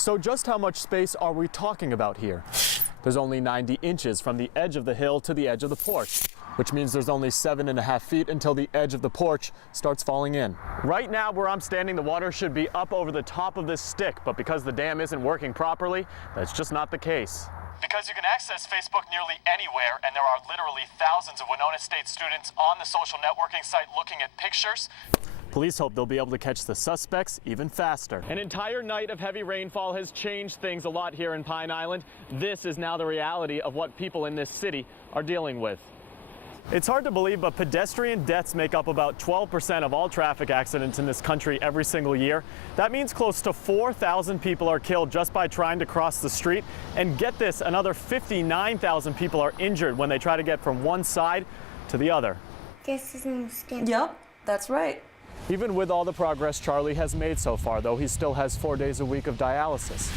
So just how much space are we talking about here? There's only 90 inches from the edge of the hill to the edge of the porch, which means there's only 7.5 feet until the edge of the porch starts falling in. Right now where I'm standing, the water should be up over the top of this stick, but because the dam isn't working properly, that's just not the case. Because you can access Facebook nearly anywhere, and there are literally thousands of Winona State students on the social networking site looking at pictures, police hope they'll be able to catch the suspects even faster. An entire night of heavy rainfall has changed things a lot here in Pine Island. This is now the reality of what people in this city are dealing with. It's hard to believe, but pedestrian deaths make up about 12% of all traffic accidents in this country every single year. That means close to 4,000 people are killed just by trying to cross the street. And get this, another 59,000 people are injured when they try to get from one side to the other. Yep, that's right. Even with all the progress Charlie has made so far, though, he still has 4 days a week of dialysis,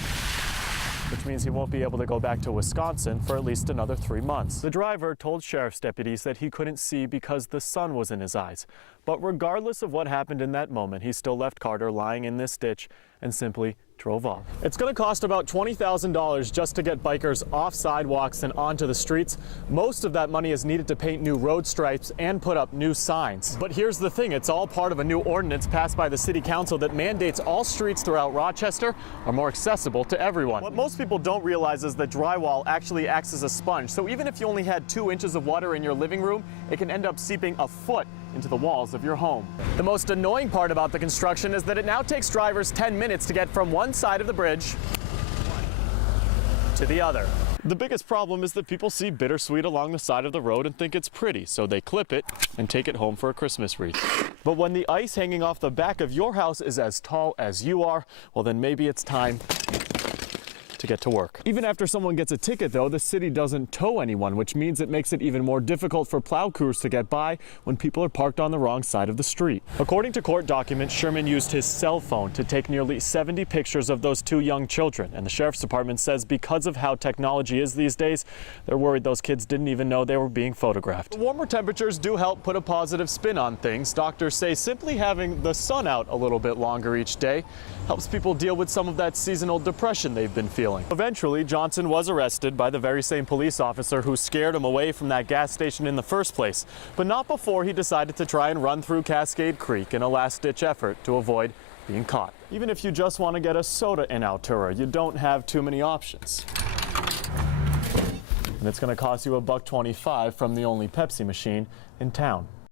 which means he won't be able to go back to Wisconsin for at least another 3 months. The driver told sheriff's deputies that he couldn't see because the sun was in his eyes. But regardless of what happened in that moment, he still left Carter lying in this ditch and simply drove off. It's going to cost about $20,000 just to get bikers off sidewalks and onto the streets. Most of that money is needed to paint new road stripes and put up new signs. But here's the thing, it's all part of a new ordinance passed by the City Council that mandates all streets throughout Rochester are more accessible to everyone. What most people don't realize is that drywall actually acts as a sponge. So even if you only had 2 inches of water in your living room, it can end up seeping a foot into the walls of your home. The most annoying part about the construction is that it now takes drivers 10 minutes to get from one side of the bridge to the other. The biggest problem is that people see bittersweet along the side of the road and think it's pretty, so they clip it and take it home for a Christmas wreath. But when the ice hanging off the back of your house is as tall as you are, well then maybe it's time to get to work. Even after someone gets a ticket, though, the city doesn't tow anyone, which means it makes it even more difficult for plow crews to get by when people are parked on the wrong side of the street. According to court documents, Sherman used his cell phone to take nearly 70 pictures of those 2 young children, and the sheriff's department says because of how technology is these days, they're worried those kids didn't even know they were being photographed. The warmer temperatures do help put a positive spin on things. Doctors say simply having the sun out a little bit longer each day helps people deal with some of that seasonal depression they've been feeling. Eventually, Johnson was arrested by the very same police officer who scared him away from that gas station in the first place, but not before he decided to try and run through Cascade Creek in a last-ditch effort to avoid being caught. Even if you just want to get a soda in Altura, you don't have too many options. And it's going to cost you $1.25 from the only Pepsi machine in town.